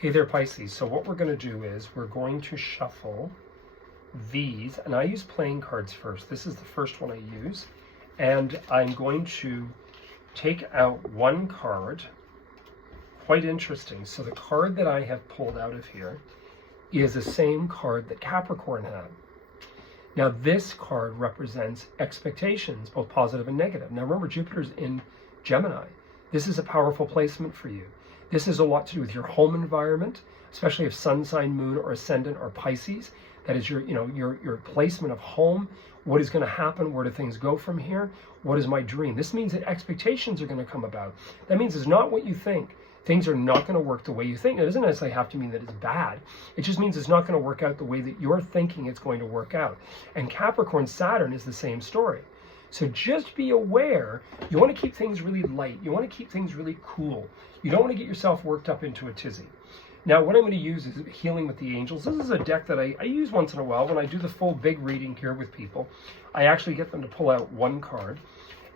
Hey there, Pisces. So what we're going to do is we're going to shuffle these, and I use playing cards first. This is the first one I use, and I'm going to take out one card. Quite interesting. So the card that I have pulled out of here is the same card that Capricorn had. Now this card represents expectations, both positive and negative. Now remember, Jupiter's in Gemini. This is a powerful placement for you. This has a lot to do with your home environment, especially if sun sign, moon, or ascendant are Pisces. That is your placement of home. What is going to happen? Where do things go from here? What is my dream? This means that expectations are going to come about. That means it's not what you think. Things are not going to work the way you think. It doesn't necessarily have to mean that it's bad. It just means it's not going to work out the way that you're thinking it's going to work out. And Capricorn Saturn is the same story. So just be aware, you want to keep things really light. You want to keep things really cool. You don't want to get yourself worked up into a tizzy. Now, what I'm going to use is Healing with the Angels. This is a deck that I use once in a while. When I do the full big reading here with people, I actually get them to pull out one card,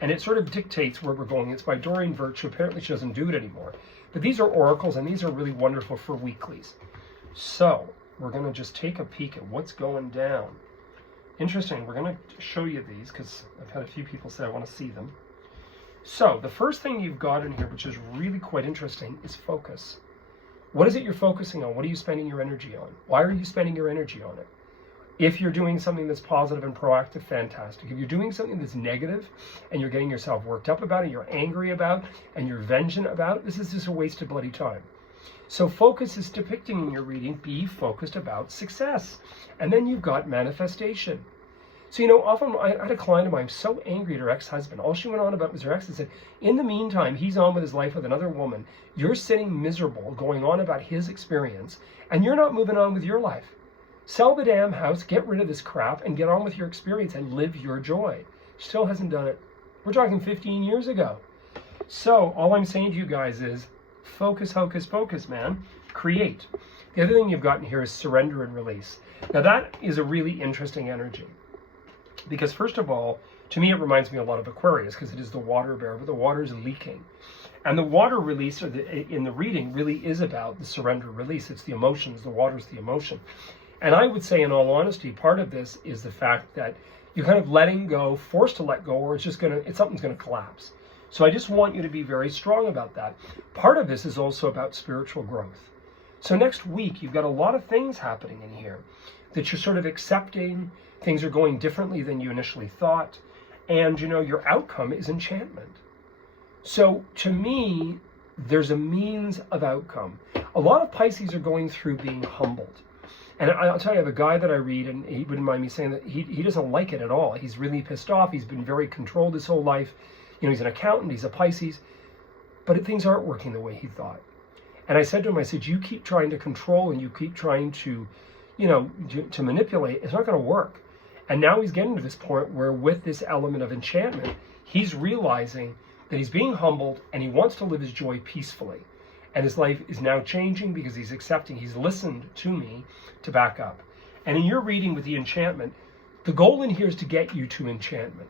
and it sort of dictates where we're going. It's by Doreen Virtue. Apparently, she doesn't do it anymore. But these are oracles, and these are really wonderful for weeklies. So we're going to just take a peek at what's going down. Interesting, we're going to show you these because I've had a few people say I want to see them. So the first thing you've got in here, which is really quite interesting, is focus. What is it you're focusing on? What are you spending your energy on? Why are you spending your energy on it? If you're doing something that's positive and proactive, fantastic. If you're doing something that's negative and you're getting yourself worked up about it, you're angry about, and you're vengeant about, this is just a waste of bloody time. So focus is depicting in your reading, be focused about success. And then you've got manifestation. So, often I had a client of mine so angry at her ex-husband. All she went on about was her ex and said, in the meantime, he's on with his life with another woman. You're sitting miserable, going on about his experience, and you're not moving on with your life. Sell the damn house, get rid of this crap, and get on with your experience and live your joy. Still hasn't done it. We're talking 15 years ago. So all I'm saying to you guys is, focus, hocus pocus, man. Create. The other thing you've got in here is surrender and release. Now that is a really interesting energy. Because first of all, to me it reminds me a lot of Aquarius because it is the water bear, but the water is leaking. And the water release in the reading really is about the surrender release. It's the emotions, the water's the emotion. And I would say in all honesty, part of this is the fact that you're kind of letting go, forced to let go, or something's gonna collapse. So I just want you to be very strong about that. Part of this is also about spiritual growth. So next week, you've got a lot of things happening in here that you're sort of accepting. Things are going differently than you initially thought. And, your outcome is enchantment. So to me, there's a means of outcome. A lot of Pisces are going through being humbled. And I'll tell you, I have a guy that I read, and he wouldn't mind me saying that he doesn't like it at all. He's really pissed off. He's been very controlled his whole life. He's an accountant, he's a Pisces, but things aren't working the way he thought. And I said to him, I said, you keep trying to control and you keep trying to, to manipulate, it's not going to work. And now he's getting to this point where with this element of enchantment, he's realizing that he's being humbled and he wants to live his joy peacefully. And his life is now changing because he's accepting, he's listened to me to back up. And in your reading with the enchantment, the goal in here is to get you to enchantment.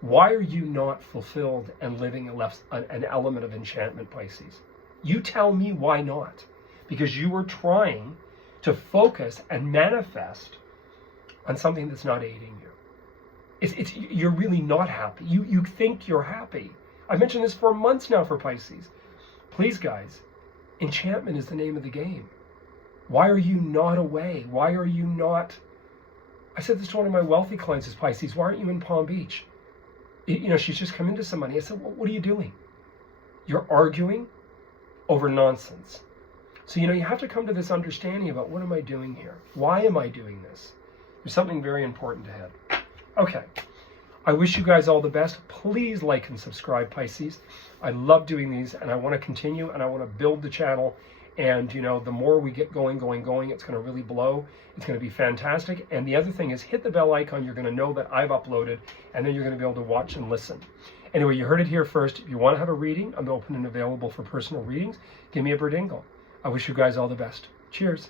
Why are you not fulfilled and living an element of enchantment, Pisces? You tell me why not. Because you are trying to focus and manifest on something that's not aiding you. You're really not happy. You think you're happy. I've mentioned this for months now for Pisces. Please, guys, enchantment is the name of the game. Why are you not away? Why are you not... I said this to one of my wealthy clients as Pisces. Why aren't you in Palm Beach? She's just come into some money. I said, well, what are you doing? You're arguing over nonsense. So, you have to come to this understanding about what am I doing here? Why am I doing this? There's something very important ahead. Okay. I wish you guys all the best. Please like and subscribe, Pisces. I love doing these and I want to continue and I want to build the channel. And, the more we get going, it's going to really blow. It's going to be fantastic. And the other thing is hit the bell icon. You're going to know that I've uploaded, and then you're going to be able to watch and listen. Anyway, you heard it here first. If you want to have a reading, I'm open and available for personal readings. Give me a birdingle. I wish you guys all the best. Cheers.